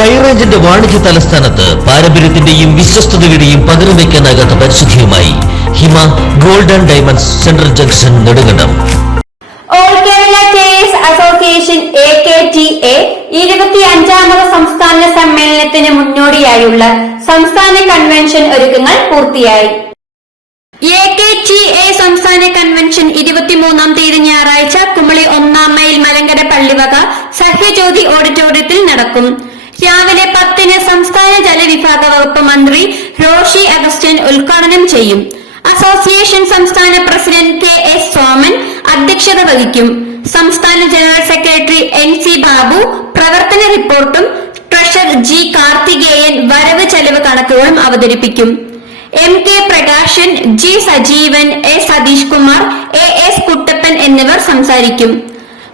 ഹൈറേഞ്ചിന്റെ വാണിജ്യ തലസ്ഥാനത്ത് പാരമ്പര്യത്തിന്റെയും വിശ്വസ്തതയുടെയും പകരം വയ്ക്കാനാകാത്ത പരിശുദ്ധിയുമായി Hima golden diamonds central junction Nedumkandam. All Kerala tailors association A K T A സംസ്ഥാന സമ്മേളനത്തിന് മുന്നോടിയായുള്ള സംസ്ഥാന കൺവെൻഷൻ ഒരുക്കങ്ങൾ പൂർത്തിയായി. എ കെ ടി എ സംസ്ഥാന കൺവെൻഷൻ ഇരുപത്തിമൂന്നാം തീയതി ഞായറാഴ്ച കുമളി ഒന്നാം മൈൽ മലങ്കര പള്ളിവക സഹ്യജ്യോതി ഓഡിറ്റോറിയത്തിൽ നടക്കും. രാവിലെ പത്തിന് സംസ്ഥാന ജലവിഭാഗ വകുപ്പ് മന്ത്രി റോഷി അഗസ്റ്റ്യൻ ഉദ്ഘാടനം ചെയ്യും. അസോസിയേഷൻ സംസ്ഥാന പ്രസിഡന്റ് കെ എസ് സോമൻ അധ്യക്ഷത വഹിക്കും. സംസ്ഥാന general secretary N C Babu പ്രവർത്തന റിപ്പോർട്ടും ട്രഷറർ ജി കാർത്തികേയൻ വരവ് ചെലവ് കണക്കുകളും അവതരിപ്പിക്കും. M K Prakashan G Sajeevan A Satheesh Kumar A S Kuttappan എന്നിവർ സംസാരിക്കും.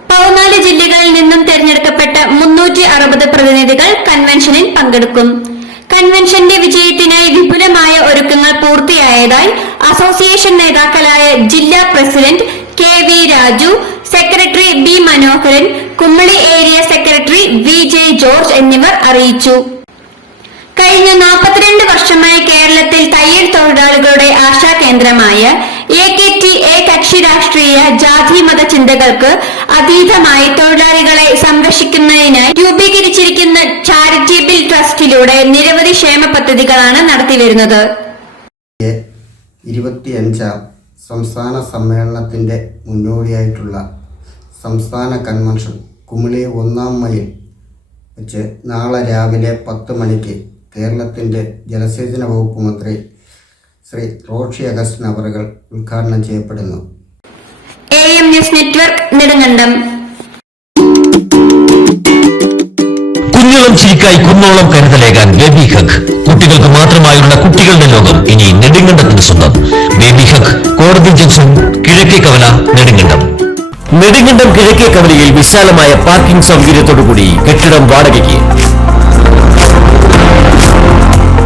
പതിനാല് ജില്ലകളിൽ നിന്നും തെരഞ്ഞെടുക്കപ്പെട്ട മുന്നൂറ്റി അറുപത് പ്രതിനിധികൾ കൺവെൻഷനിൽ പങ്കെടുക്കും. കൺവെൻഷന്റെ വിജയത്തിനായി വിപുലമായ ഒരുക്കങ്ങൾ പൂർത്തിയായതായി അസോസിയേഷൻ നേതാക്കളായ ജില്ലാ president K V Raju secretary B Manoharan Kumily area secretary V J George എന്നിവർ അറിയിച്ചു. കഴിഞ്ഞ നാൽപ്പത്തിരണ്ട് വർഷമായി കേരളത്തിൽ തയ്യൽ തൊഴിലാളികളുടെ ആശാ കേന്ദ്രമായ എ കെ കക്ഷി രാഷ്ട്രീയ ജാതി മത ചിന്തകൾക്ക് അതീതമായി തൊഴിലാളികളെ സംരക്ഷിക്കുന്നതിനായി രൂപീകരിച്ചിരിക്കുന്ന ചാരിറ്റബിൾ ട്രസ്റ്റിലൂടെ നിരവധി ക്ഷേമ പദ്ധതികളാണ് നടത്തിവരുന്നത്. ഇരുപത്തിയഞ്ചാം സംസ്ഥാന സമ്മേളനത്തിന്റെ മുന്നോടിയായിട്ടുള്ള സംസ്ഥാന കൺവെൻഷൻ കുമിളി ഒന്നാം മൈൽ വെച്ച് നാളെ രാവിലെ പത്ത് മണിക്ക് കേരളത്തിന്റെ ജലസേചന വകുപ്പ് മന്ത്രി ശ്രീ റോഷി അഗസ്റ്റിൻ അവറുകൾ ഉദ്ഘാടനം ചെയ്യപ്പെടുന്നു. A M news network Nedumkandam. കുഞ്ഞോളം ചിരിക്കായി കുന്നോളം കരുതലേകാൻ ബേബി ഹഗ്. കുട്ടികൾക്ക് മാത്രമായുള്ള കുട്ടികളുടെ ലോകം ഇനി നെടുങ്കണ്ടത്തിന് സ്വന്തം. ബേബി ഹഗ് കോടതി ജംഗ്ഷൻ കിഴക്കേ കവല നെടുങ്കണ്ടം. നെടുങ്കണ്ടം കിഴക്കേ കവലയിൽ വിശാലമായ പാർക്കിംഗ് സൗകര്യത്തോടുകൂടി കെട്ടിടം വാടകയ്ക്ക്.